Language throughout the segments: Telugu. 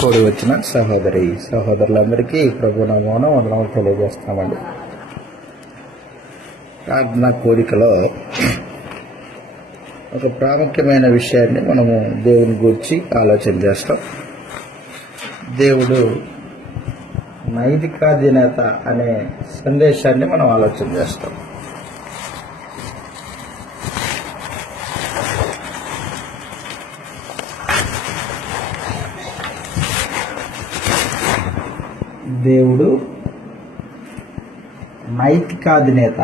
కూడి వచ్చిన సహోదరులందరికీ ప్రభు నామమున వందనాలు తెలియజేస్తామండి. ప్రార్థన కోరికలో ఒక ప్రాముఖ్యమైన విషయాన్ని మనము దేవుని గురించి ఆలోచన చేస్తాం. దేవుడు నైతికాధీనత అనే సందేశాన్ని మనం ఆలోచన చేస్తాం. దేవుడు నైతికాధినేత.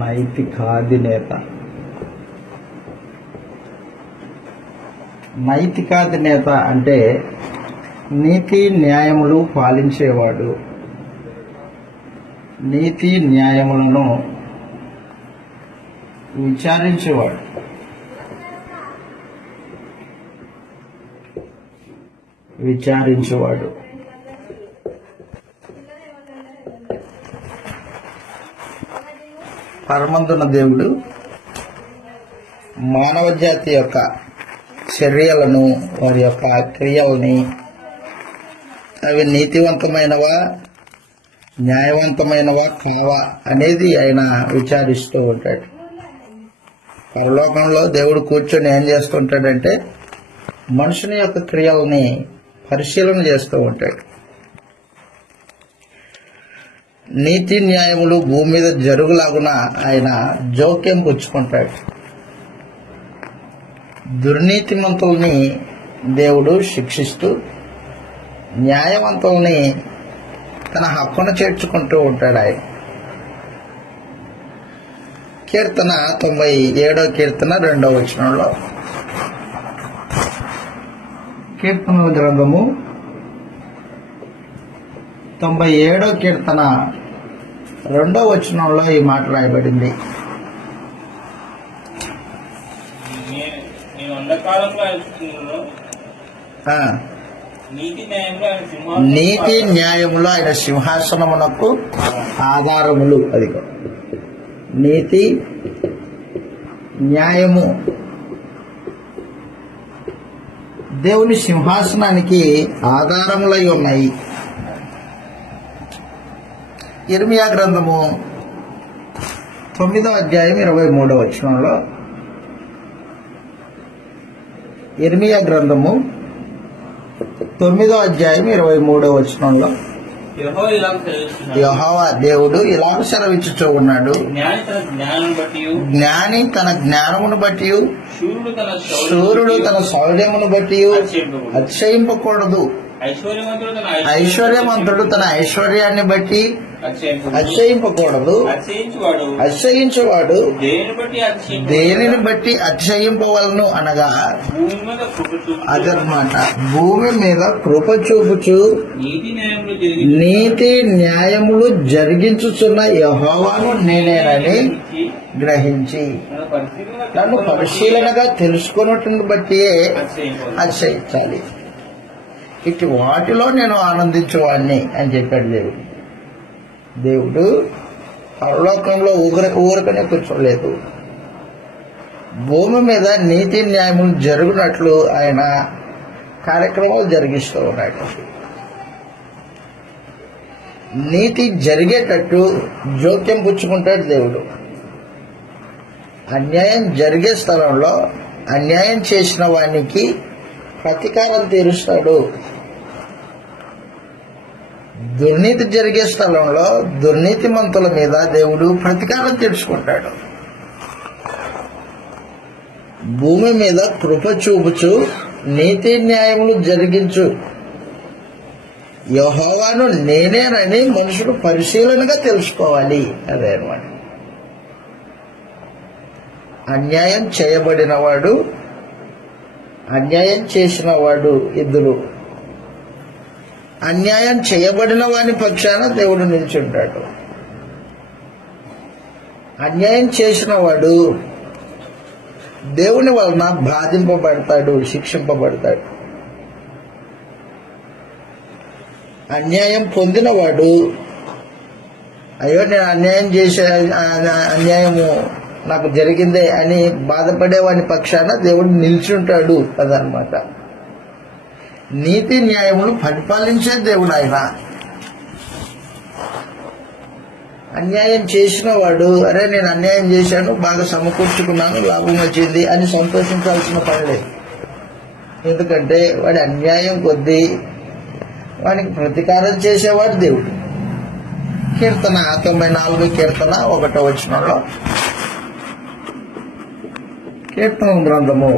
నైతికాధినేత నైతికాధినేత అంటే నీతి న్యాయములు పాలించేవాడు, నీతి న్యాయములను విచారించేవాడు. పరమందున్న దేవుడు మానవ జాతి యొక్క చర్యలను, వారి యొక్క క్రియల్ని, అవి నీతివంతమైనవా న్యాయవంతమైనవా కావా అనేది ఆయన విచారిస్తూ ఉంటాడు. పరలోకంలో దేవుడు కూర్చొని ఏం చేస్తుంటాడంటే మనుషుని యొక్క క్రియల్ని పరిశీలన చేస్తూ ఉంటాడు. నీతి న్యాయములు భూమి మీద జరుగులాగున ఆయన జోక్యం పుచ్చుకుంటాడు. దుర్నీతిమంతుల్ని దేవుడు శిక్షిస్తూ న్యాయవంతుల్ని తన హక్కును చేర్చుకుంటూ ఉంటాడు. ఆయన కీర్తన 97వ కీర్తన 2వ వచనంలో, కీర్తనల గ్రంథము 97వ కీర్తన 2వ వచనంలో ఈ మాట రాయబడింది. నీతి న్యాయములు ఆయన సింహాసనమునకు ఆధారములు. అదిగో నీతి న్యాయము దేవుని సింహాసనానికి ఆధారములై ఉన్నాయి. ఇర్మియా గ్రంథము 9వ అధ్యాయం 23వ వచనంలో, ఇర్మియా గ్రంథము 9వ అధ్యాయం 23వ వచనంలో యెహోవా దేవుడు ఇలాగ సెలవిచ్చుచూ ఉన్నాడు, జ్ఞాని తన జ్ఞానమును బట్టి, శూరుడు తన శౌర్యమును బట్టి అతిశయింపకూడదు. ఐశ్వర్యవంతుడు తన ఐశ్వర్యాన్ని బట్టి అతిశయింపకూడదు. అతిశయించువాడు దేనిని బట్టి అతిశయింపవలను అనగా, అదనమాట భూమి మీద కృప చూపుచు నీతి న్యాయములు జరిగించుచున్న యెహోవాను నేనేనని గ్రహించి నన్ను పరిశీలనగా తెలుసుకున్నట్టును బట్టి అతిశయించాలి. ఇటు వాటిలో నేను ఆనందించేవాడిని అని చెప్పాడు దేవుడు పరలోకంలో ఊరకనే కూర్చోలేదు. భూమి మీద నీతి న్యాయములు జరుగునట్లు ఆయన కార్యక్రమాలు జరిగిస్తూ ఉన్నాడు. నీతి జరిగేటట్టు జోక్యం పుచ్చుకుంటాడు దేవుడు. అన్యాయం జరిగే స్థలంలో అన్యాయం చేసిన వానికి ప్రతీకారం తీరుస్తాడు. దుర్నీతి జరిగే స్థలంలో దుర్నీతిమంతుల మీద దేవుడు ప్రతీకారం తీర్చుకుంటాడు. భూమి మీద కృప చూపుచు నీతి న్యాయములు జరిగించు యెహోవాను నేనేనని మనుషుడు పరిశీలనగా తెలుసుకోవాలి. అదే అన్నమాట. అన్యాయం చేయబడినవాడు, అన్యాయం చేసిన వాడు ఇద్దరు. అన్యాయం చేయబడిన వాని పక్షాన దేవుడు నిల్చుంటాడు. అన్యాయం చేసిన వాడు దేవుని వలన బాధింపబడతాడు, శిక్షింపబడతాడు. అన్యాయం పొందినవాడు అయ్యో నేను అన్యాయం చేసే అన్యాయము నాకు జరిగిందే అని బాధపడేవాని పక్షాన దేవుడు నిల్చుంటాడు అదనమాట. నీతి న్యాయములు పరిపాలించే దేవుడు ఆయన. అన్యాయం చేసిన వాడు అరే నేను అన్యాయం చేశాను, బాగా సమకూర్చుకున్నాను, లాభం వచ్చింది అని సంతోషించాల్సిన పని లేదు. ఎందుకంటే వాడి అన్యాయం కొద్దీ వాడికి ప్రతీకారం చేసేవాడు దేవుడు. కీర్తన 94 కీర్తన 1వ వచనంలో, కీర్తన గ్రంథము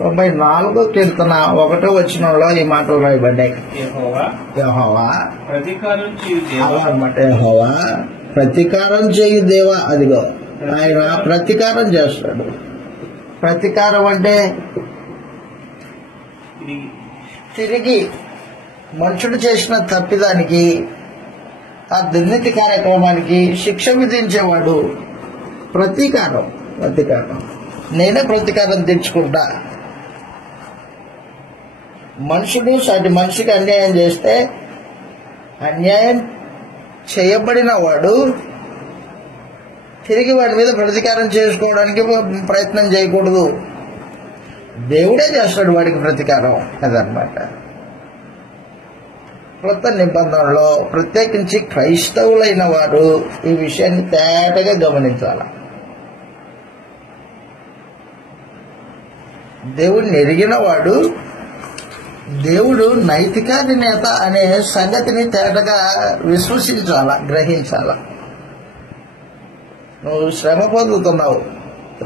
94 కీర్తన 1వ వచనంలో ఈ మాటలు రాయబడ్డాయి. యెహోవా అన్నమాట. యెహోవా ప్రతీకారం చేయు దేవా. అదిగో ఆయన ప్రతీకారం చేస్తాడు. ప్రతీకారం అంటే తిరిగి మనుషుడు చేసిన తప్పిదానికి, ఆ దుర్నీతి కార్యక్రమానికి శిక్ష విధించేవాడు. ప్రతీకారం నేనే ప్రతీకారం తెచ్చుకుంటా. మనుషుడు సాటి మనిషికి అన్యాయం చేస్తే అన్యాయం చేయబడిన వాడు తిరిగి వాడి మీద ప్రతీకారం చేసుకోవడానికి ప్రయత్నం చేయకూడదు. దేవుడే చేస్తాడు వాడికి ప్రతీకారం. అదనమాట. కొత్త నిబంధనలో ప్రత్యేకించి క్రైస్తవులైన వారు ఈ విషయాన్ని తేటగా గమనించాలి. దేవుడిని ఎరిగిన వాడు దేవుడు నైతికాధినేత అనే సంగతిని తేటగా విశ్వసించాల, గ్రహించాల. నువ్వు శ్రమ పొందుతున్నావు,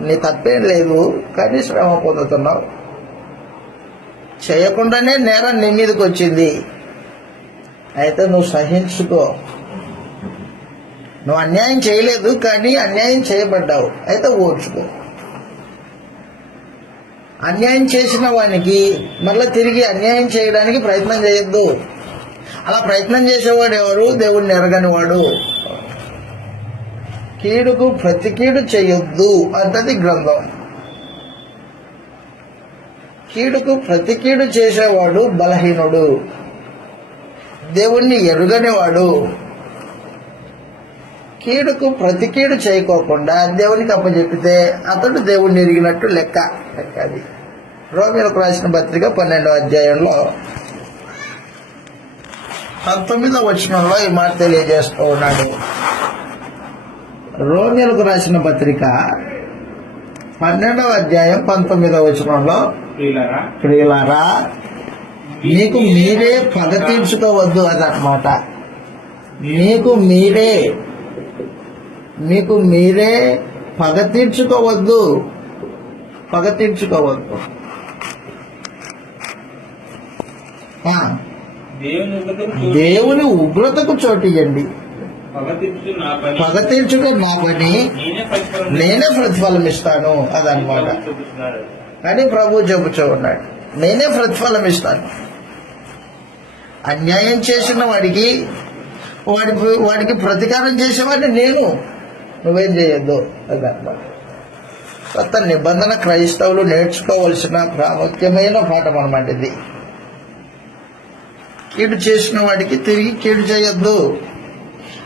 నీ తప్పేం లేదు, కానీ శ్రమ పొందుతున్నావు. చేయకుండానే నేరం నీ మీదకి వచ్చింది, అయితే నువ్వు సహించుకో. నువ్వు అన్యాయం చేయలేదు, కానీ అన్యాయం చేయబడ్డావు, అయితే ఓర్చుకో. అన్యాయం చేసిన వానికి మళ్ళీ తిరిగి అన్యాయం చేయడానికి ప్రయత్నం చేయొద్దు. అలా ప్రయత్నం చేసేవాడు ఎవరు? దేవుడిని ఎరగని వాడు. కీడుకు ప్రతి కీడు చేయొద్దు అంటది గ్రంథం. కీడుకు ప్రతి కీడు చేసేవాడు బలహీనుడు, దేవుణ్ణి ఎరుగనివాడు. కీడుకు ప్రతి కీడు చేయకోకుండా దేవునికి అప్పచెప్పితే అతడు దేవుణ్ణి ఎరిగినట్టు లెక్క. అది రోమీయులకు రాసిన పత్రిక 12వ అధ్యాయంలో 19వ వచనంలో ఈ మాట తెలియజేస్తూ ఉన్నాడు. రోమీయులకు రాసిన పత్రిక 12వ అధ్యాయం 19వ వచనంలో, ప్రియులారా మీకు మీరే పగ తీర్చుకోవద్దు. అదనమాట. మీకు మీరే పగ తీర్చుకోవద్దు. దేవుని ఉగ్రతకు చోటియండి. పగ తీర్చుకో నా పని, నేనే ప్రతిఫలం ఇస్తాను. అదనమాట. అని ప్రభు చెబుతూ ఉన్నాడు, నేనే ప్రతిఫలం ఇస్తాను. అన్యాయం చేసిన వాడికి ప్రతీకారం చేసేవాడిని నేను, నువ్వేం చేయొద్దు. అదనమాట. కొత్త నిబంధన క్రైస్తవులు నేర్చుకోవలసిన ప్రాముఖ్యమైన పాఠం అన్నమాట ఇది. కీడు చేసిన వాడికి తిరిగి కీడు చేయొద్దు.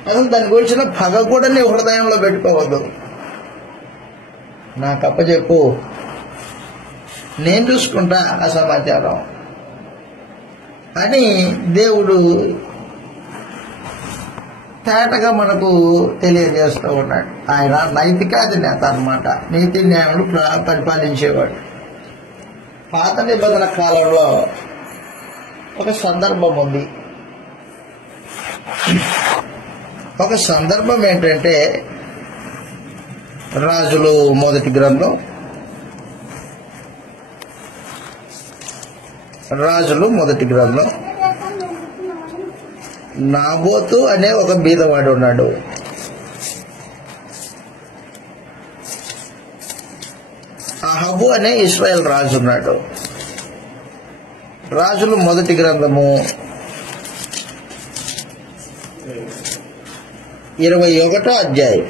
అసలు దాని గురించిన పగ కూడా నీ హృదయంలో పెట్టుకోవద్దు. నాకు అప్పచెప్పు, నేను చూసుకుంటా ఆ సమాచారం అని దేవుడు తేటగా మనకు తెలియజేస్తూ ఉన్నాడు. ఆయన నైతికాధినేత అన్నమాట. నీతి న్యాయములు పరిపాలించేవాడు. పాత నిబంధన కాలంలో ఒక సందర్భం ఉంది. ఒక సందర్భం ఏంటంటే, రాజులు మొదటి గ్రంథం, నాబోతు అనే ఒక బీదవాడు ఉన్నాడు. అహబు అనే ఇశ్రాయేల్ రాజు ఉన్నాడు. రాజులు మొదటి గ్రంథము 21వ అధ్యాయం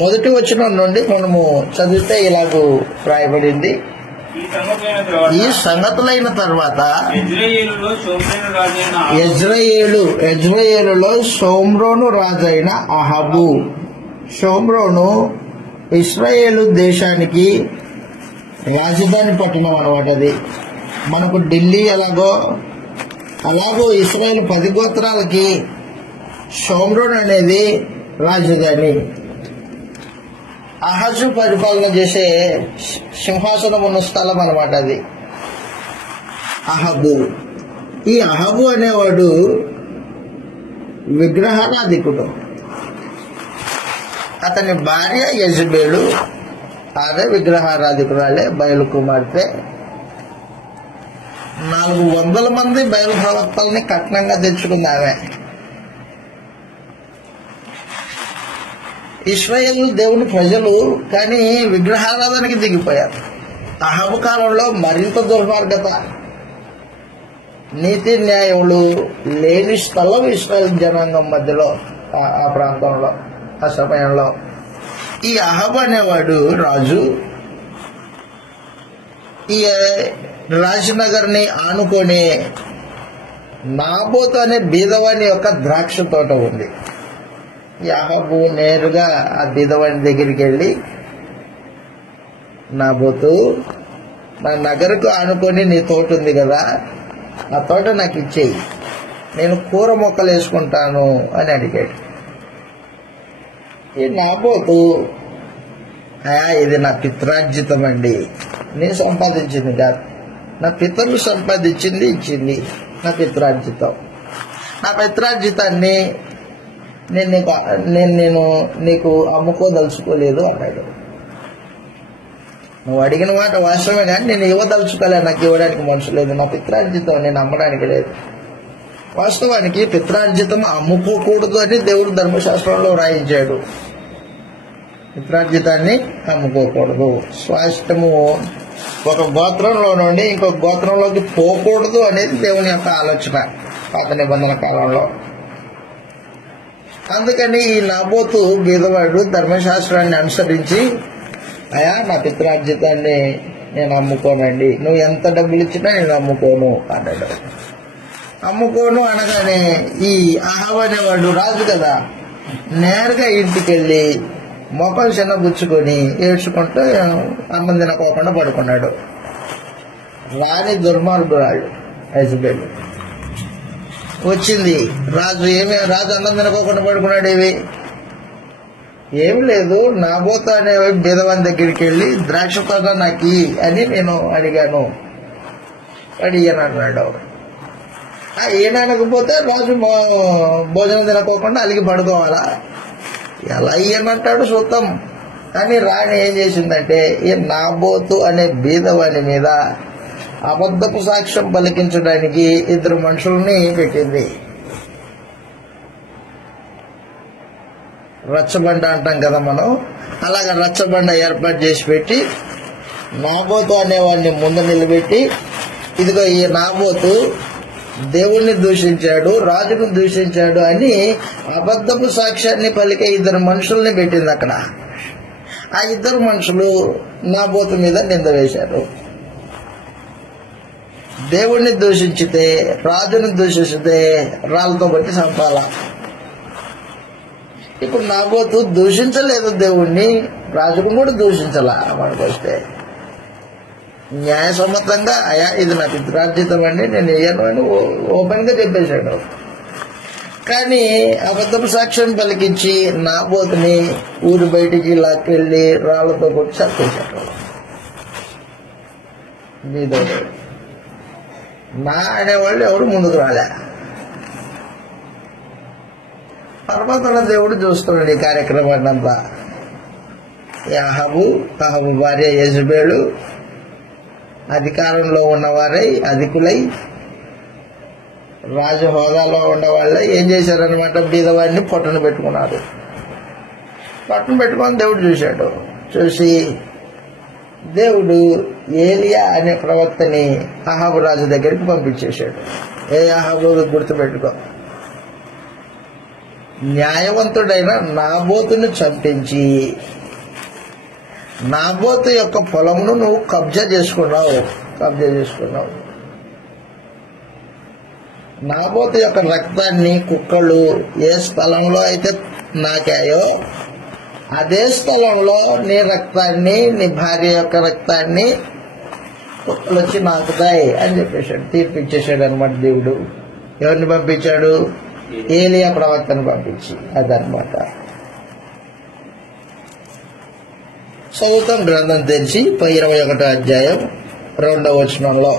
మొదటి వచనం నుండి మనము చదివితే ఇలాగూ రాయబడింది. ఈ సంగతులైన తర్వాత యజ్రెయేలులో షోమ్రోను రాజైన అహబు. షోమ్రోను ఇశ్రాయేలు దేశానికి రాజధాని పట్టణం అనమాట. అది మనకు ఢిల్లీ అలాగో ఇశ్రాయేలు 10 గోత్రాలకి షోమ్రోన్ అనేది రాజధాని. అహజు పరిపాలన చేసే సింహాసనం ఉన్న స్థలం అనమాట అది అహబు. ఈ అహబు అనేవాడు విగ్రహారాధికుడు. అతని భార్య యెజబెలు, ఆమె విగ్రహారాధికురాలే, బయలు కుమార్తె. 400 మంది బయలు ప్రవక్తల్ని కట్నంగా తెచ్చుకుంది ఆమె. ఇశ్రాయేలు దేవుని ప్రజలు కానీ విగ్రహారాధనకి దిగిపోయారు. అహబు కాలంలో మరింత దుర్మార్గత, నీతి న్యాయములు లేని స్థలం ఇశ్రాయేల్ జనాంగం మధ్యలో, ఆ ప్రాంతంలో, ఆ సమయంలో. ఈ అహబు అనేవాడు రాజు. ఈ రాజనగర్ని ఆనుకొని నాబోతు అనే బీదవాని యొక్క ద్రాక్ష తోట ఉంది. అహబు నేరుగా ఆ బీదవాని దగ్గరికి వెళ్ళి, నాబోతు, నా నగరకు ఆనుకొని నీ తోట ఉంది కదా, ఆ తోట నాకు ఇచ్చేయి, నేను కూర మొక్కలు వేసుకుంటాను అని అడిగాడు. ఈ నాబోతు, ఇది నా పిత్రార్జితం అండి, నేను సంపాదించింది కాదు, నా పితరులు సంపాదించింది ఇచ్చింది, నా పిత్రార్జితం. నా పిత్రార్జితాన్ని నేను నీకు అమ్ముకోదలుచుకోలేదు అన్నాడు. నువ్వు అడిగిన మాట వాస్తవమే, కానీ నేను ఇవ్వదలుచుకోలేదు, నాకు ఇవ్వడానికి మనసు లేదు. నా పిత్రార్జితం నేను అమ్మడానికి లేదు. వాస్తవానికి పిత్రార్జితం అమ్ముకోకూడదు అని దేవుడు ధర్మశాస్త్రంలో రాయించాడు. పిత్రార్జితాన్ని అమ్ముకోకూడదు. స్వాస్థ్యము ఒక గోత్రంలో నుండి ఇంకొక గోత్రంలోకి పోకూడదు అనేది దేవుని యొక్క ఆలోచన పాత నిబంధన కాలంలో. అందుకని ఈ నాబోతు బీదవాడు ధర్మశాస్త్రాన్ని అనుసరించి, నా పిత్రార్జితాన్ని నేను అమ్ముకోనండి, నువ్వు ఎంత డబ్బులు ఇచ్చినా నేను అమ్ముకోను అన్నాడు. అమ్ముకోను అనగానే ఈ అహబు అనేవాడు రాజు కదా, నేరుగా ఇంటికి వెళ్ళి మొక్కలు చిన్నబుచ్చుకొని ఏడ్చుకుంటూ అన్నం తినకోకుండా పడుకున్నాడు. రాణి దుర్మార్గురాలు యెజబెలు వచ్చింది. రాజు అన్నం తినకోకుండా పడుకున్నాడు. ఏమి లేదు, నాబోతు అనే బీదవాని దగ్గరికి వెళ్ళి ద్రాక్ష తోట నాకు అని నేను అడిగాను, అడిగాను అన్నాడు. ఏనకపోతే రాజు భోజనం తినకోకుండా అలిగి పడుకోవాలా? ఎలా ఇయ్యనంటాడు చూద్దాం. కానీ రాణి ఏం చేసిందంటే, ఈ నాబోతు అనే బీదవాని మీద అబద్ధపు సాక్ష్యం పలికించడానికి 2 మనుషుల్ని పెట్టింది. రచ్చబండ అంటాం కదా మనం, అలాగ రచ్చబండ ఏర్పాటు చేసి పెట్టి నాబోతు అనేవాడిని ముందు నిలబెట్టి, ఇదిగో ఈ నాబోతు దేవుణ్ణి దూషించాడు, రాజును దూషించాడు అని అబద్ధపు సాక్ష్యాన్ని పలికే 2 మనుషుల్ని పెట్టింది అక్కడ. ఆ 2 మనుషులు నాబోతు మీద నింద వేశారు. దేవుణ్ణి దూషించితే, రాజును దూషిస్తే రాళ్ళతో బట్టి చంపాల. ఇప్పుడు నాబోతు దూషించలేదు దేవుణ్ణి, రాజును కూడా దూషించాల. మనకు వస్తే న్యాయసమ్మతంగా ఇది నా పిత్రార్జితం అండి, నేను వేయను అని ఓపెన్ గా చెప్పేశాడు. కానీ అబద్ధపు సాక్ష్యం పలికించి నాబోతుని ఊరి బయటికి లాక్కెళ్ళి రాళ్లతో కొట్టి చంపేశాడు. నా అనేవాళ్ళు ఎవరు ముందుకు రాలే. పరమాత్మ దేవుడు చూస్తున్నాడు ఈ కార్యక్రమాన్ని అంతా. అహబు భార్య యెజబెలు అధికారంలో ఉన్నవారై, అధికులై, రాజు హోదాలో ఉండేవాళ్ళై ఏం చేశారనమాట, బీదవాడిని పొట్టను పెట్టుకున్నారు. పొట్టను పెట్టుకొని దేవుడు చూశాడు. చూసి దేవుడు ఏలియా అనే ప్రవక్తని అహాబు రాజు దగ్గరికి పంపించేశాడు. అహాబు గుర్తుపెట్టుకో, న్యాయవంతుడైన నాబోతుని చంపించి నాబోతు యొక్క పొలమును నువ్వు కబ్జా చేసుకున్నావు. నాబోతు యొక్క రక్తాన్ని కుక్కలు ఏ స్థలంలో అయితే నాకాయో అదే స్థలంలో నీ రక్తాన్ని, నీ భార్య యొక్క రక్తాన్ని కుక్కలు వచ్చి నాకుతాయి అని చెప్పేశాడు, తీర్పిచ్చేసాడు అనమాట దేవుడు. ఎవరిని పంపించాడు? ఏలియా ప్రవక్తను పంపించి. అదనమాట. చదువుతాం గ్రంథం తెరిచి 21వ అధ్యాయం 2వ వచనంలో,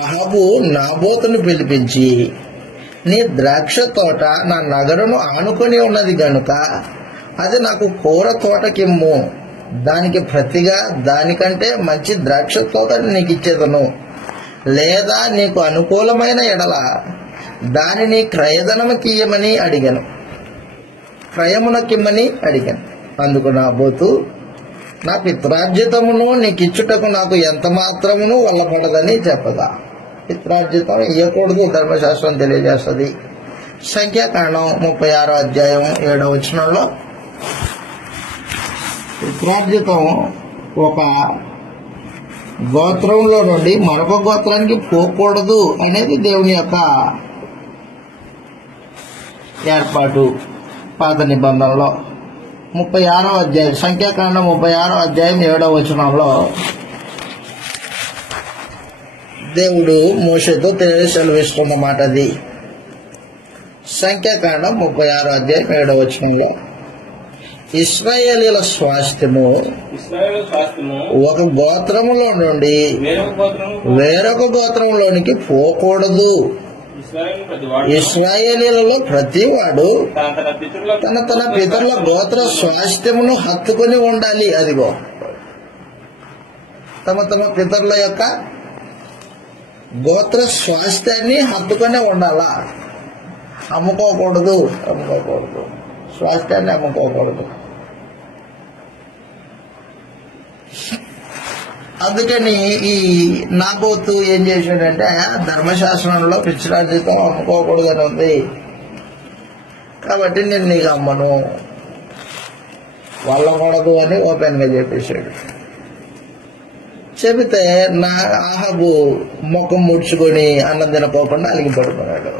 అహాబు నాబోతును పిలిపించి, నీ ద్రాక్ష తోట నా నగరును ఆనుకొని ఉన్నది గనుక అది నాకు కూర తోటకిమ్ము, దానికి ప్రతిగా దానికంటే మంచి ద్రాక్ష తోటని నీకు ఇచ్చేదను, లేదా నీకు అనుకూలమైన ఎడల దానిని క్రయధనముకిమ్మని అడిగాను. అందుకు నాబోతు, నా పిత్రార్జితమును నీకిచ్చుటకు నాకు ఎంత మాత్రమును వల్లపడదని చెప్పగా, పిత్రార్జితం ఇవ్వకూడదు ధర్మశాస్త్రం తెలియజేస్తుంది. సంఖ్యాకాండం 36వ అధ్యాయం 7వ వచనంలో పిత్రార్జితం ఒక గోత్రంలో నుండి మరొక గోత్రానికి పోకూడదు అనేది దేవుని యొక్క ఏర్పాటు. పాత నిబంధనలో 36వ అధ్యాయం, సంఖ్యాకాండం 36వ అధ్యాయం 7వ వచనంలో దేవుడు మోషేతో సెలవిస్తున్న మాట అది. సంఖ్యాకాండం 36వ అధ్యాయం 7వ వచనంలో, ఇశ్రాయేలీల స్వాస్థ్యము ఒక గోత్రములో నుండి వేరొక గోత్రంలోనికి పోకూడదు. ఇశ్రాయేలీలలో ప్రతివాడు తన పితరుల గోత్ర స్వాస్థ్యమును హత్తుకొని ఉండాలి. అదిగో, తమ పితరుల యొక్క గోత్ర స్వాస్థ్యాన్ని హత్తుకొని ఉండాలా. అమ్ముకోకూడదు. స్వాస్థ్యాన్ని అమ్ముకోకూడదు. అందుకని ఈ నాబోతు ఏం చేశాడంటే, ధర్మశాస్త్రంలో పిత్రార్జితం అమ్ముకోకూడదని ఉంది కాబట్టి నేను నీకు అమ్మను, వాళ్ళకూడదు అని ఓపెన్గా చెప్పేశాడు. చెబితే నా ఆహాబు ముఖం ముడుచుకొని అన్నం తినపోకుండా అలిగి పడుకున్నాడు.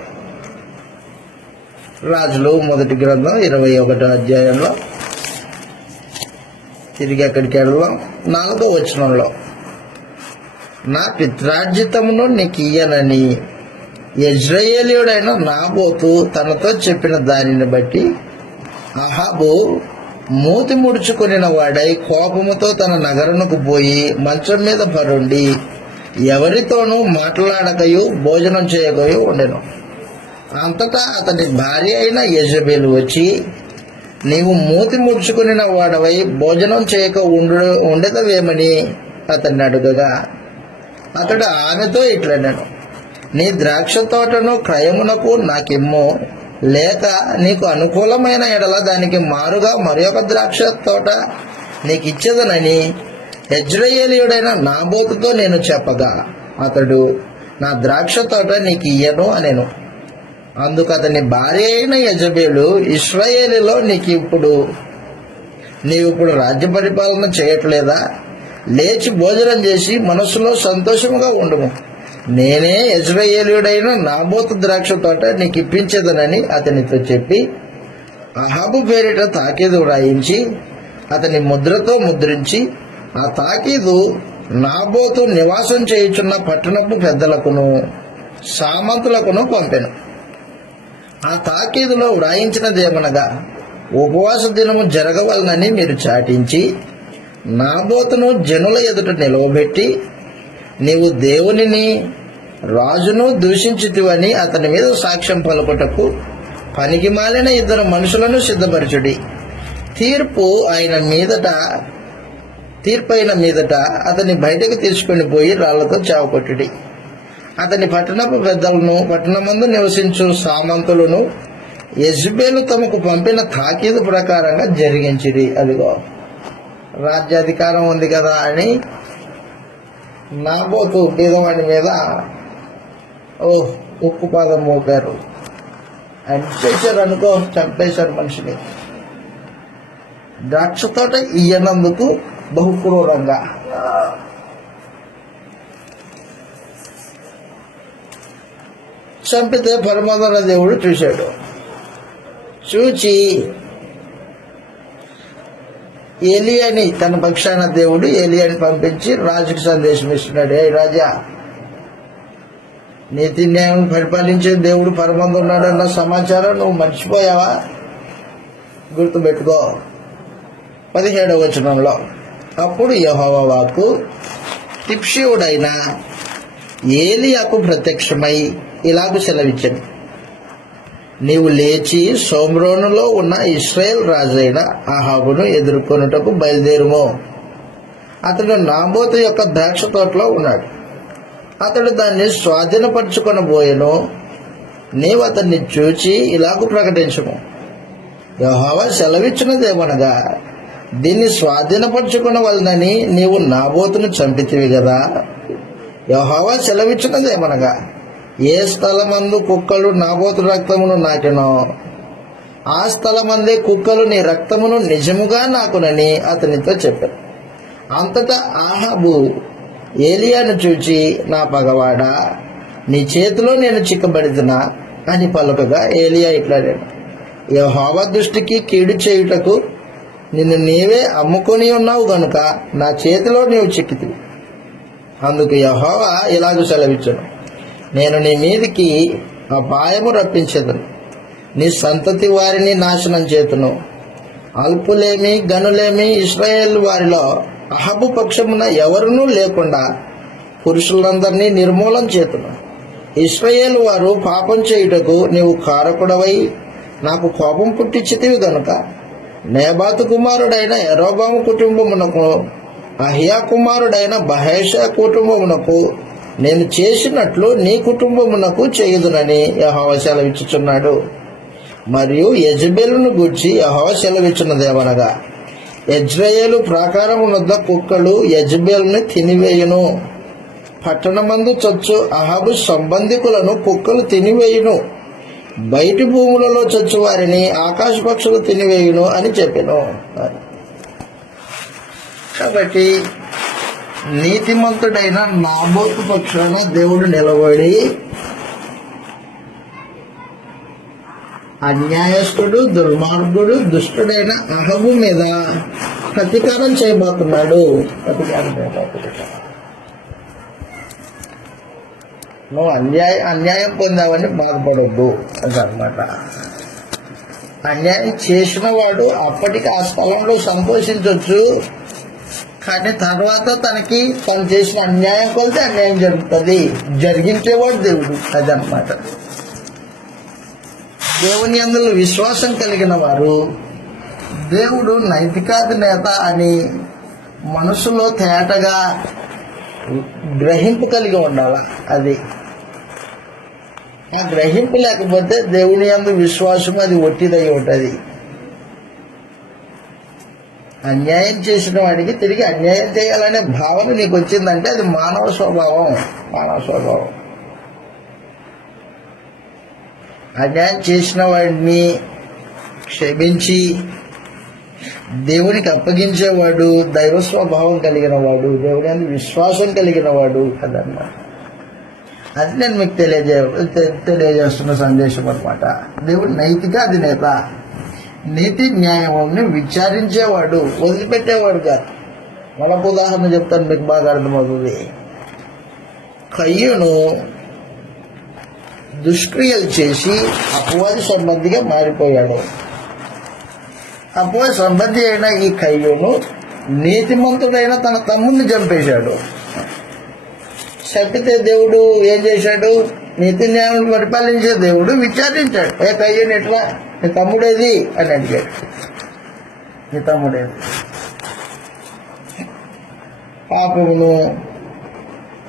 రాజులు మొదటి గ్రంథం 21వ అధ్యాయంలో తిరిగి ఎక్కడికి వెళ్దాం, 4వ వచనంలో, నా పిత్రార్జితమును నీకు ఇయ్యనని యెజ్రెయేలీయుడైన నాబోతు తనతో చెప్పిన దానిని బట్టి అహాబు మూతి ముడుచుకొనిన వాడై కోపముతో తన నగరునకు పోయి మంచం మీద పరుండి ఎవరితోనూ మాట్లాడకయు భోజనం చేయకయు ఉండెను. అంతటా అతని భార్య అయిన యెజబెలు వచ్చి, నీవు మూతి ముడుచుకుని వాడవై భోజనం చేయక ఉండేదవేమని అతన్ని అడుగగా, అతడు ఆమెతో ఇట్లనెను, నీ ద్రాక్ష తోటను క్రయమునకు నాకిమ్ము, లేక నీకు అనుకూలమైన ఎడల దానికి మారుగా మరి ఒక ద్రాక్ష తోట నీకు ఇచ్చేదనని యెజ్రెయేలీయుడైన నాబోతుతో నేను చెప్పగా, అతడు నా ద్రాక్ష తోట నీకు ఇయ్యను అనెను. అందుకు అతని భార్య అయిన యెజబెలు, ఇశ్రాయేలులో నీవిప్పుడు రాజ్య పరిపాలన చేయట్లేదా? లేచి భోజనం చేసి మనస్సులో సంతోషముగా ఉండుము. నేనే యెజ్రెయేలీయుడైన నాబోతు ద్రాక్ష తోట నీకు ఇప్పించేదనని అతనితో చెప్పి అహాబు పేరిట తాకీదు వ్రాయించి అతని ముద్రతో ముద్రించి ఆ తాకీదు నాబోతు నివాసం చేయుచున్న పట్టణపు పెద్దలకును సామంతులకును పంపెను. ఆ తాకీదులో వ్రాయించినదేమనగా, ఉపవాస దినము జరగవలనని మీరు చాటించి నాబోతును జనుల ఎదుట నిలవబెట్టి నీవు దేవునిని రాజును దూషించితివని అతని మీద సాక్ష్యం పలుకుటకు పనికి మాలిన 2 మనుషులను సిద్ధపరచుడి. తీర్పు అయిన మీదట అతని బయటకు తీసుకుని పోయి రాళ్లతో చావకొట్టుడి. అతని పట్టణపు పెద్దలను పట్టణమందు నివసించు సామంతులను యెజబెలు తమకు పంపిన తాకీదు ప్రకారంగా జరిగించిరి. అదిగో, రాజ్యాధికారం ఉంది కదా అని నాబోతు బీదవాడి మీద ఉక్కు పాదం మోపారు. ఆయన చేశారు అనుకో, చంపేశారు మనిషిని. ద్రాక్ష తోట ఇయ్యనందుకు బహుక్రూరంగా. చంపితే పరమోదర దేవుడు చూశాడు. చూచి ఏలియాని, తన పక్షాన దేవుడు ఏలియాని పంపించి రాజుకు సందేశం ఇస్తున్నాడు. ఏ రాజా, నీతి న్యాయం పరిపాలించే దేవుడు పరమందు ఉన్నాడన్న సమాచారం నువ్వు మర్చిపోయావా? గుర్తుపెట్టుకో. 17వ వచనంలో, అప్పుడు యెహోవా వాక్కు తిప్షీయుడైన ఏలియాకు ప్రత్యక్షమై ఇలాగు సెలవిచ్చాను, నీవు లేచి షోమ్రోనులో ఉన్న ఇశ్రాయేల్ రాజైన అహాబును ఎదుర్కొనుటకు బయలుదేరుము. అతడు నాబోతు యొక్క ద్రాక్ష తోటలో ఉన్నాడు. అతడు దాన్ని స్వాధీనపరచుకొనబోయెను. నీవు అతన్ని చూచి ఇలాగూ ప్రకటించుము, యెహోవా సెలవిచ్చినదేమనగా, దీన్ని స్వాధీనపరచుకొనవలనని నీవు నాబోతును చంపితివి కదా. యెహోవా సెలవిచ్చినదేమనగా, ఏ స్థలమందు కుక్కలు నాబోతు రక్తమును నాకెనో ఆ స్థలమందే కుక్కలు నీ రక్తమును నిజముగా నాకునని అతనితో చెప్పారు. అంతటా ఆహాబు ఏలియాను చూచి, నా పగవాడా, నీ చేతిలో నేను చిక్కబడితున్నా అని పలుకగా ఏలియా ఇట్లాడాడు, యెహోవా దృష్టికి కీడు చేయుటకు నిన్ను నీవే అమ్ముకొని ఉన్నావు గనుక నా చేతిలో నీవు చిక్కితివి. అందుకు యెహోవా ఇలాగూ సెలవిచ్చును, నేను నీ మీదికి అపాయము రప్పించెదను, నీ సంతతి వారిని నాశనం చేతును. అల్పులేమి గనులేమి ఇశ్రాయేల్ వారిలో అహబు పక్షమున ఎవరునూ లేకుండా పురుషులందరినీ నిర్మూలం చేతును. ఇశ్రాయేల్ వారు పాపం చేయుటకు నీవు కారకుడవై నాకు కోపం పుట్టించితివి గనుక నేబాతు కుమారుడైన యరొబాము కుటుంబమునకు అహియా కుమారుడైన బహేషా కుటుంబమునకు నేను చేసినట్లు నీ కుటుంబమునకు చేయుదునని యెహోవా సెలవిచ్చుచున్నాడు. మరియు యెజబెలును గూర్చి యెహోవా సెలవిచ్చున్నదేమనగా, యెజ్రెయేలు ప్రాకారమునొద్ద కుక్కలు యెజబెలును తినివేయును. పట్టణమందు చచ్చు అహాబు సంబంధికులను కుక్కలు తినివేయును. బయటి భూములలో చచ్చు వారిని ఆకాశ పక్షులు తినివేయును అని చెప్పెను. కాబట్టి నీతిమంతుడైన నాబోతు పక్షాన దేవుడు నిలబడి అన్యాయస్తుడు, దుర్మార్గుడు, దుష్టుడైన అహబు మీద ప్రతీకారం చేయబోతున్నాడు. నువ్వు అన్యాయం పొందావని బాధపడొద్దు అదనమాట. అన్యాయం చేసిన వాడు అప్పటికి ఆ స్థలంలో సంతోషించవచ్చు, కానీ తర్వాత తనకి తను చేసిన అన్యాయం కొలితే అన్యాయం జరుగుతుంది. జరిగించేవాడు దేవుడు. అదనమాట. దేవుని యందు విశ్వాసం కలిగిన వారు దేవుడు నైతికాధినేత అని మనసులో తేటగా గ్రహింపు కలిగి ఉండాల. అది ఆ గ్రహింపు లేకపోతే దేవుని యందు విశ్వాసం అది ఒట్టిదై ఉంటుంది. అన్యాయం చేసిన వాడికి తిరిగి అన్యాయం చేయాలనే భావన నీకు వచ్చిందంటే అది మానవ స్వభావం. అన్యాయం చేసిన వాడిని క్షమించి దేవునికి అప్పగించేవాడు దైవ స్వభావం కలిగిన వాడు, దేవుని యందు విశ్వాసం కలిగిన వాడు అదన్నమాట. అది నేను మీకు తెలియజేస్తున్న సందేశం అనమాట. దేవుడు నైతిక అధినేత, నీతి న్యాయాన్ని విచారించేవాడు, వదిలిపెట్టేవాడు కాదు. మరొక ఉదాహరణ చెప్తాను, మీకు బాగా అర్థమవుతుంది. కయ్యూను దుష్క్రియలు చేసి అపవాది సంబంధిగా మారిపోయాడు. అపవాది సంబంధి అయిన ఈ కయ్యూను నీతిమంతుడైన తన తమ్ముడిని చంపేశాడు. చంపితే దేవుడు ఏం చేశాడు? నీతి న్యాయం పరిపాలించే దేవుడు విచారించాడు. ఏ కయ్యూను ఎట్లా, నీ తమ్ముడేది అని అడిగాడు. నీ తమ్ముడేది? పాపమును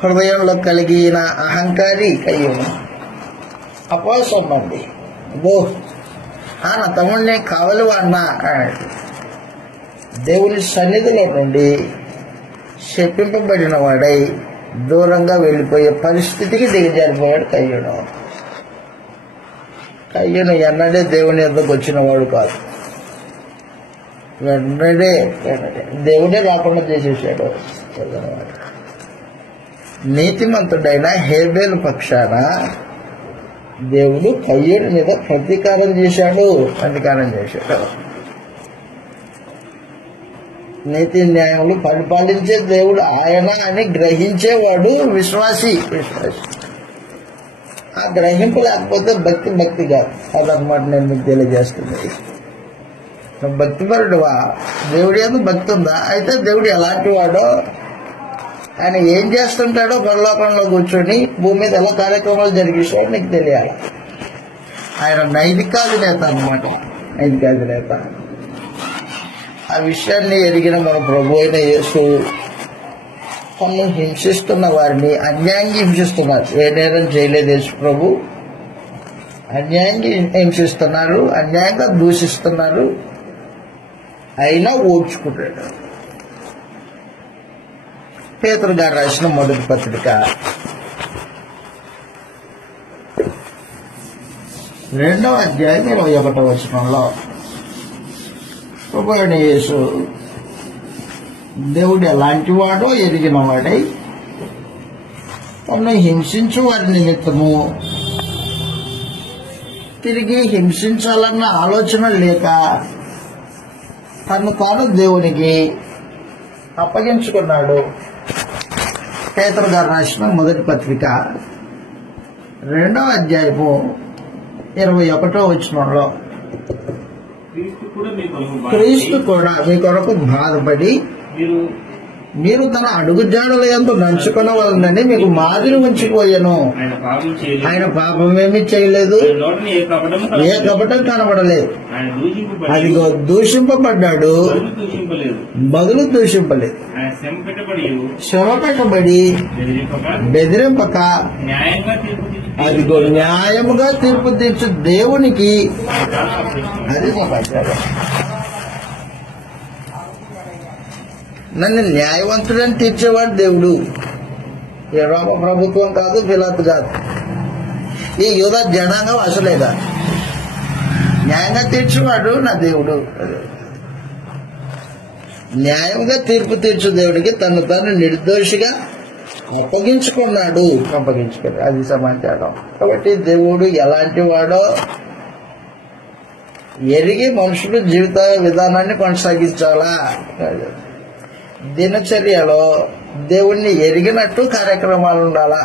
హృదయంలో కలిగిన అహంకారి కయ్యూను, అపవాది సంబంధి. నా తమ్ముడిని కావలి వాడినా అన్నాడు. దేవుని సన్నిధిలో నుండి శపింపబడిన వాడై దూరంగా వెళ్ళిపోయే పరిస్థితికి దిగజారిపోయాడు కయ్యూను. కయ్యూను ఎన్నడే దేవుని యొద్దకు వచ్చిన వాడు కాదు. వెంటనే దేవుడే రాకుండా చేసేసాడు. నీతిమంతుడైన హేబేలు పక్షాన దేవుడు కయ్యూని మీద ప్రతీకారం చేశాడు. నీతి న్యాయములు పరిపాలించే దేవుడు ఆయన అని గ్రహించేవాడు విశ్వాసి. ఆ గ్రహింపు లేకపోతే భక్తి కాదు. అదనమాట నేను మీకు తెలియజేస్తుంది. భక్తిపరుడువా? దేవుడి యందు భక్తి ఉందా? అయితే దేవుడు ఎలాంటి వాడో, ఆయన ఏం చేస్తుంటాడో, పరలోకంలో కూర్చొని భూమి మీద ఎలా కార్యక్రమాలు జరిగిస్తాడో నీకు తెలియాలి. ఆయన నైతికాధినేత అన్నమాట, నైతికాధినేత. ఆ విషయాన్ని ఎరిగిన మన ప్రభు అయిన యేసు తను హింసిస్తున్న వారిని అన్యాయంగా హింసిస్తున్నారు. ఏ నేరం చేయలేదు యేసు ప్రభు. అన్యాయంగా హింసిస్తున్నారు, అన్యాయంగా దూషిస్తున్నారు, అయినా ఓర్చుకుంటాడు. పేతురు గారు రాసిన మొదటి పత్రిక 2వ అధ్యాయం 21వ వచనంలో ప్రభు అయిన యేసు దేవుడు ఎలాంటి వాడో ఎరిగిన వాడై తను హింసించు వారి నిమిత్తము తిరిగి హింసించాలన్న ఆలోచన లేక తను తాను దేవునికి అప్పగించుకున్నాడు. పేతురు గారు రాసిన మొదటి పత్రిక 2వ అధ్యాయము 21వ వచనంలో క్రీస్తు కూడా మీ కొరకు బాధపడి మీరు తన అడుగుజాడల యందు నడుచుకొనవలెనని మీకు మాదిరి ఉంచిపోయాను. ఆయన పాపమేమీ చేయలేదు, ఏ కపటం కనబడలేదు. అదిగో దూషింపబడ్డాడు, బదులు దూషింపలేదు. శ్రమ పెట్టబడి బెదిరింపక అదిగో న్యాయముగా తీర్పు తీర్చు దేవునికి అది సమాచారం. నన్ను న్యాయవంతుడని తీర్చేవాడు దేవుడు. ఈ రోమ ప్రభుత్వం కాదు, పిలాతు కాదు, ఈ యూదా జనాంగం అసలేదా. న్యాయంగా తీర్చేవాడు నా దేవుడు. న్యాయంగా తీర్పు తీర్చు దేవుడికి తను నిర్దోషిగా అప్పగించుకున్నాడు. అది సమాచారం. కాబట్టి దేవుడు ఎలాంటి వాడో ఎరిగి మనుషులు జీవిత విధానాన్ని కొనసాగించాలా. దినచర్యలో దేవుణ్ణి ఎరిగినట్టు కార్యక్రమాలు ఉండాలా.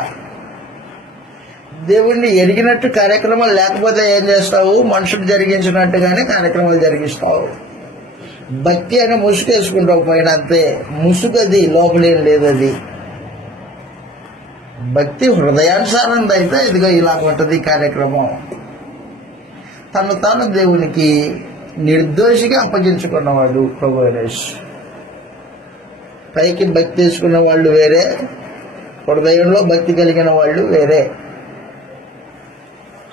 దేవుణ్ణి ఎరిగినట్టు కార్యక్రమాలు లేకపోతే ఏం చేస్తావు? మనుషులు జరిగించినట్టుగానే కార్యక్రమాలు జరిగిస్తావు. భక్తి అని ముసుగేసుకుంటావు పైన, అంతే. ముసుగది, లోపలేం లేదు. అది భక్తి హృదయానుసారం అయితే ఇదిగో ఇలా ఉంటుంది కార్యక్రమం. తను తాను దేవునికి నిర్దోషిగా అప్పగించుకున్నవాడు ప్రభు యేసు. పైకి భక్తి తీసుకున్న వాళ్ళు వేరే, హృదయంలో భక్తి కలిగిన వాళ్ళు వేరే.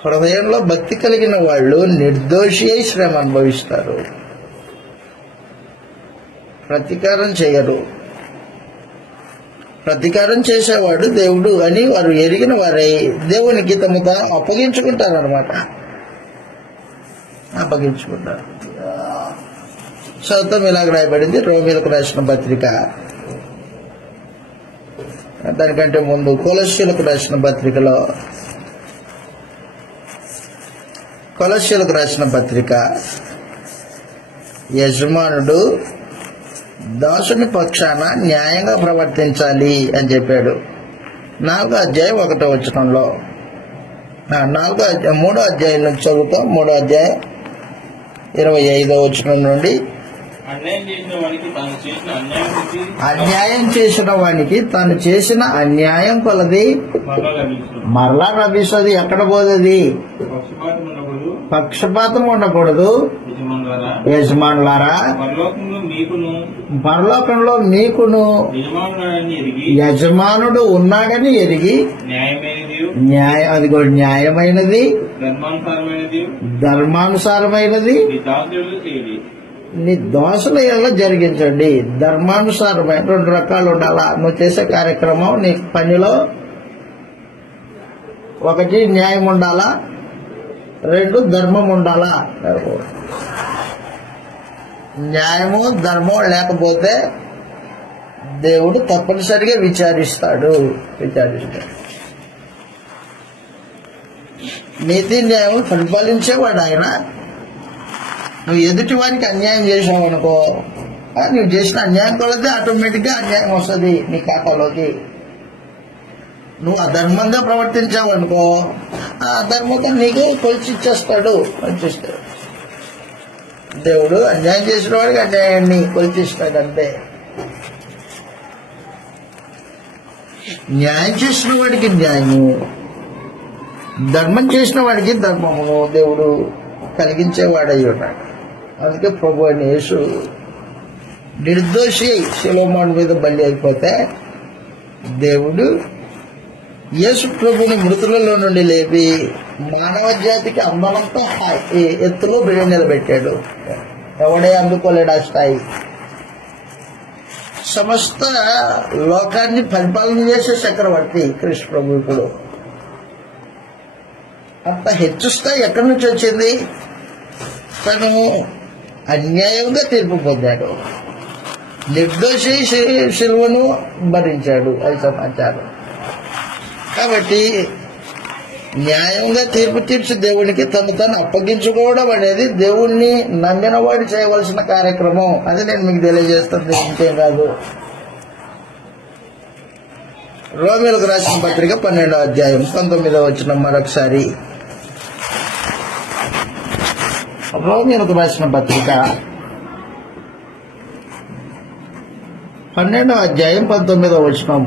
హృదయంలో భక్తి కలిగిన వాళ్ళు నిర్దోషి అయి శ్రమ అనుభవిస్తారు, ప్రతీకారం చేయరు. ప్రతీకారం చేసేవాడు దేవుడు అని వారు ఎరిగిన వారై దేవునికి తమ తాను అప్పగించుకుంటారనమాట. అప్పగించుకుంటారు. సొంతం ఇలాగ రాయబడింది రోమీలకు రాసిన పత్రిక. దానికంటే ముందు కొలస్సీలకు రాసిన పత్రికలో, కొలస్సీలకు రాసిన పత్రిక యజమానుడు దాసుని పక్షాన న్యాయంగా ప్రవర్తించాలి అని చెప్పాడు. 4వ అధ్యాయం 1వ వచనంలో, 3వ అధ్యాయం నుంచి చదువుతాం. 3వ అధ్యాయం 25వ వచనం నుండి, అన్యాయం చేసిన వానికి తాను చేసిన అన్యాయం కొలది మరలా లభిస్తుంది. ఎక్కడ పోతుంది? పక్షపాతం ఉండకూడదు. యజమానులారా, పరలోకంలో మీకును యజమానుడు ఉన్నాడని ఎరిగి అదిగో న్యాయమైనది, ధర్మానుసారమైనది నీ దోషల ఎలా జరిగించండి. ధర్మానుసారమైన 2 రకాలు ఉండాలా నువ్వు చేసే కార్యక్రమం. నీ పనిలో 1 న్యాయం ఉండాలా, 2 ధర్మం ఉండాలా. న్యాయము ధర్మం లేకపోతే దేవుడు తప్పనిసరిగా విచారిస్తాడు. నీతి న్యాయం పరిపాలించేవాడు ఆయన. నువ్వు ఎదుటి వారికి అన్యాయం చేసావు అనుకో, నువ్వు చేసిన అన్యాయం కొలది ఆటోమేటిక్గా అన్యాయం వస్తుంది నీ ఖాతాలోకి. నువ్వు అధర్మంగా ప్రవర్తించావు అనుకో, ఆ అధర్మంగా నీకు కొలిచి ఇచ్చేస్తాడు. దేవుడు అన్యాయం చేసిన వాడికి అన్యాయాన్ని కొలిచిస్తాడు అంతే. న్యాయం చేసిన వాడికి న్యాయము, ధర్మం చేసిన వాడికి ధర్మమును దేవుడు కలిగించేవాడై ఉన్నాడు. అందుకే ప్రభు అయిన యేసు నిర్దోషి శిలోమాను మీద బలి అయిపోతే దేవుడు యేసు ప్రభుని మృతులలో నుండి లేపి మానవ జాతికి అందనంతా ఎత్తులో నిలబెట్టాడు. ఎవడే అందుకోలేడు ఆ స్థాయి. సమస్త లోకాన్ని పరిపాలన చేసే చక్రవర్తి కృష్ణ ప్రభు. ఇప్పుడు అంత హెచ్చు స్థాయి ఎక్కడి నుంచి వచ్చింది? తను అన్యాయంగా తీర్పు పొందాడు, నిర్దోషి శిలువను భరించాడు. అది సమాచారం. కాబట్టి న్యాయంగా తీర్పు తీర్చి దేవునికి తను అప్పగించుకోవడం అనేది దేవుణ్ణి నమ్మిన వాడు చేయవలసిన కార్యక్రమం. అది నేను మీకు తెలియజేస్తుంది, ఇంకేం కాదు. రోమీయులకు రాసిన పత్రిక 12వ అధ్యాయం 19వ వచనం మరొకసారి. రోమీయులకు రాసిన పత్రిక 12వ అధ్యాయం 19వ వచనం.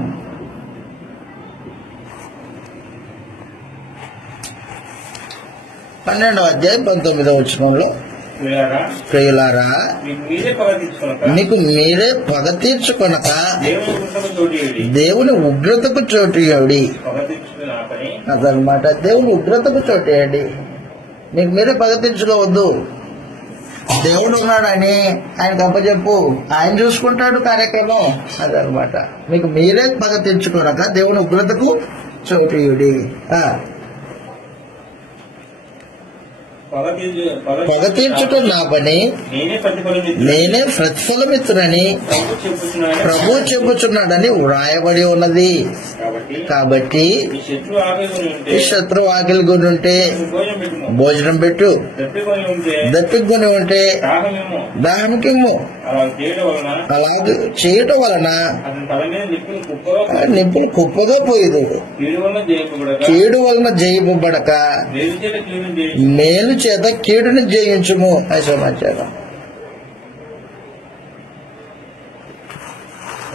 పన్నెండవ అధ్యాయం 19వ వచనంలో, ప్రియులారా మీకు మీరే పగ తీర్చుకొనక దేవుని ఉగ్రతకు చోటియండి. అదనమాట, దేవుని ఉగ్రతకు చోటియండి. మీకు మీరే పగ తీర్చుకోవద్దు. దేవుడు ఉన్నాడని ఆయనకు అప్పచెప్పు, ఆయన చూసుకుంటాడు కార్యక్రమం. అదనమాట, మీకు మీరే పగ తీర్చుకొనక దేవుని ఉగ్రతకు చోటియుడి. పగ తీర్చుట నా పని, నేనే ప్రతిఫలమిత్తునని ప్రభు చెప్పుచున్నాడని వ్రాయబడి ఉన్నది. కాబట్టి ఈ శత్రువు ఆకలి కొని ఉంటే భోజనం పెట్టు, దప్పికొని ఉంటే దాహంకిమ్ము. అలాగే చేయటం వలన నిప్పులు కుప్పగా పోయేదు, కీడు వలన జయింపబడక మేలు చేత కీడుని జయించుము. అది సమాచారం.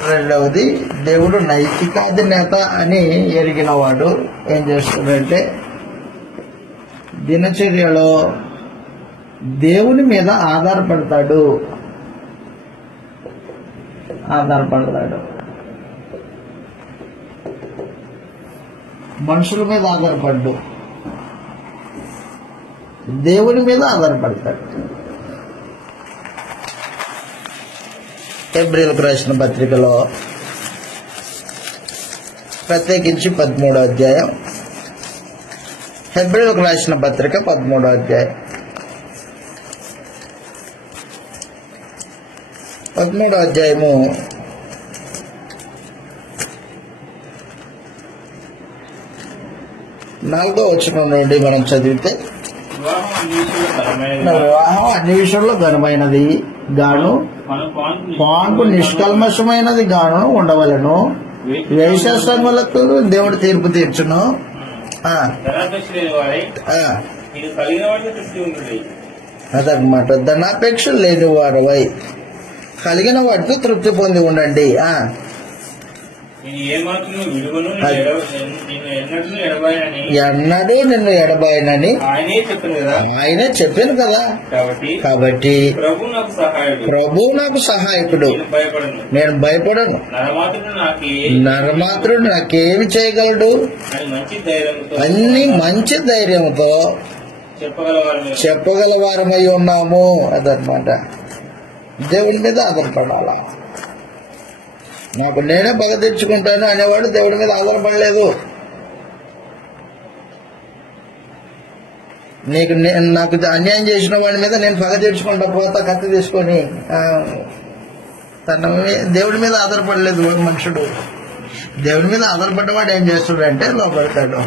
రెండవది, దేవుడు నైతికాధినేత అని ఎరిగిన వాడు ఏం చేస్తాడంటే దినచర్యలో దేవుని మీద ఆధారపడతాడు. మనుషుల మీద ఆధారపడ్డు, దేవుని మీద ఆధారపడతాడు. హెబ్రీయులకు రాసిన పత్రికలో ప్రత్యేకించి 13వ అధ్యాయం, హెబ్రీయులకు రాసిన పత్రిక 13వ అధ్యాయం 13వ అధ్యాయము 4వ వచనం నుండి మనం చదివితే, వివాహం అన్ని విషయంలో ఘనమైనది గాను పాన్పు నిష్కల్మషమైనది గాను ఉండవలను. వేశ్యాసంగులకు దేవుడు తీర్పు తీర్చును. అదనమాట, ధనాపేక్ష లేని వారవై కలిగిన వాటితో తృప్తి పొంది ఉండండి. ఎన్నడూ నిన్ను ఎడబాయనని ఆయనే చెప్పాను కదా. కాబట్టి ప్రభు నాకు సహాయకుడు, నేను భయపడను. నరమాత్రుడు నాకేమి చేయగలడు? అన్ని మంచి ధైర్యంతో చెప్పగలవారమై ఉన్నాము. అదనమాట, దేవుని మీద ఆధారపడాలా. నాకు నేనే పగ తెచ్చుకుంటాను అనేవాడు దేవుడి మీద ఆధారపడలేదు. నాకు అన్యాయం చేసిన వాడి మీద నేను పగ తీర్చుకుంటా పోతా కత్తి తీసుకొని. దేవుడి మీద ఆధారపడలేదు మనుషుడు. దేవుడి మీద ఆధారపడ్డవాడు ఏం చేస్తాడంటే లోపడతాడు,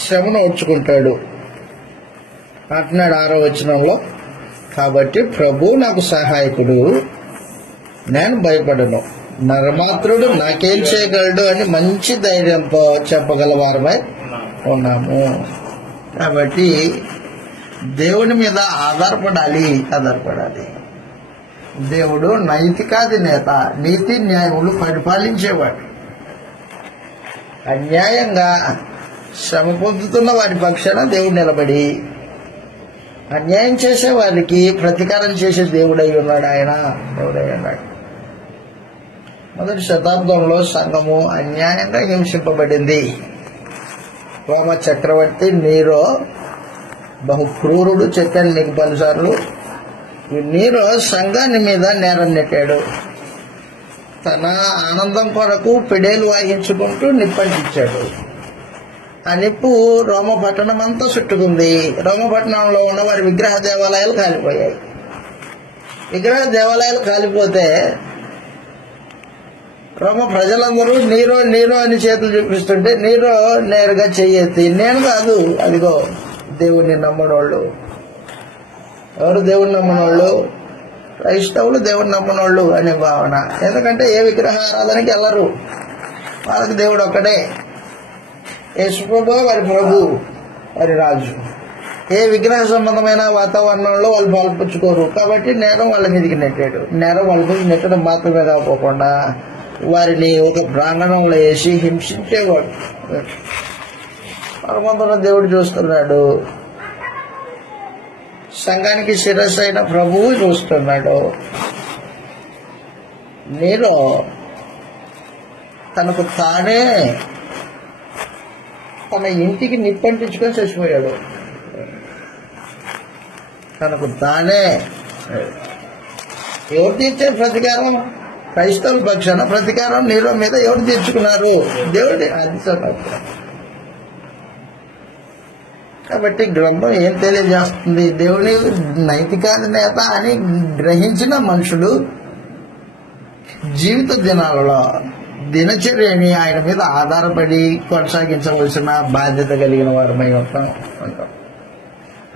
శ్రమను ఓర్చుకుంటాడు అంటున్నాడు 6వ వచనంలో. కాబట్టి ప్రభు నాకు సహాయకుడు, నేను భయపడను, నరమాత్రుడు నాకేం చేయగలడు అని మంచి ధైర్యంతో చెప్పగలవారమై ఉన్నాము. కాబట్టి దేవుని మీద ఆధారపడాలి. దేవుడు నైతికాధినేత, నీతి న్యాయములు పరిపాలించేవాడు. అన్యాయంగా శ్రమ పొందుతున్న వారి పక్షాన దేవుడు నిలబడి అన్యాయం చేసే వారికి ప్రతీకారం చేసే దేవుడై ఉన్నాడు. దేవుడై ఉన్నాడు. మొదటి శతాబ్దంలో సంఘము అన్యాయంగా హింసింపబడింది. రోమ చక్రవర్తి నీరో బహు క్రూరుడు, చెప్పాను మీకు పలుసార్లు. ఈ నీరో సంఘాన్ని మీద నేరం నెట్టాడు. తన ఆనందం కొరకు పిడేలు వాయించుకుంటూ నిప్పంటించాడు. ఆ నిప్పు రోమ పట్టణం అంతా చుట్టుకుంది. రోమ పట్టణంలో ఉన్న వారి విగ్రహ దేవాలయాలు కాలిపోయాయి. విగ్రహ దేవాలయాలు కాలిపోతే రోమ ప్రజలందరూ నీరో అని చేతులు చూపిస్తుంటే నీరో నేరుగా చెయ్యెత్తి, నేను కాదు, అదిగో దేవుణ్ణి నమ్మనోళ్ళు. ఎవరు దేవుణ్ణి నమ్మనోళ్ళు? క్రైస్తవులు దేవుణ్ణి నమ్మనోళ్ళు అనే భావన. ఎందుకంటే ఏ విగ్రహ ఆరాధనకి వెళ్ళరు, వాళ్ళకి దేవుడు ఒక్కడే. యేసుప్రభు వారి ప్రభు, వారి రాజు. ఏ విగ్రహ సంబంధమైన వాతావరణంలో వాళ్ళు పాల్పంచుకోరు. కాబట్టి నేరం వాళ్ళ మీదకి నెట్టాడు. నేరం వాళ్ళ మీద నెట్టడం మాత్రమే కాకుండా వారిని ఒక ప్రాంగణంలో వేసి హింసించేవాడు. పరమంతరం దేవుడు చూస్తున్నాడు, సంఘానికి శిరస్సు అయిన ప్రభువు చూస్తున్నాడు. నీలో తనకు తానే తన ఇంటికి నిప్పంటించుకొని చచ్చిపోయాడు. తనకు తానే. ఎవరు తీర్చారు ప్రతీకారం? క్రైస్తవుల పక్షాన ప్రతీకారం నీలో మీద ఎవరు తీర్చుకున్నారు? దేవుడి. అది సమర్థం. కాబట్టి గ్రంథం ఏం తెలియజేస్తుంది? దేవుని నైతికాధినేత అని గ్రహించిన మనుషులు జీవిత దినాలలో దినచర్యని ఆయన మీద ఆధారపడి కొనసాగించవలసిన బాధ్యత కలిగిన వారమై ఉంటాం.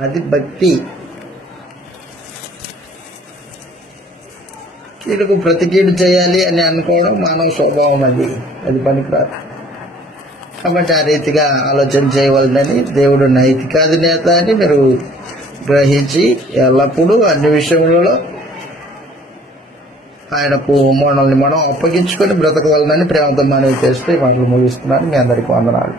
అది భక్తి. కీడుకు ప్రతికీడు చేయాలి అని అనుకోవడం మానవ స్వభావం. అది పనికిరాదు. కాబట్టి ఆ రీతిగా ఆలోచన చేయవలనని దేవుడు నైతికాధినేత అని మీరు గ్రహించి ఎల్లప్పుడూ అన్ని విషయములలో ఆయనకు మనల్ని మనం అప్పగించుకొని బ్రతకవలనని ప్రేమతో మనవి చేస్తూ ఈ మాటలు ముగిస్తున్నాను. మీ అందరికీ వందనాలు.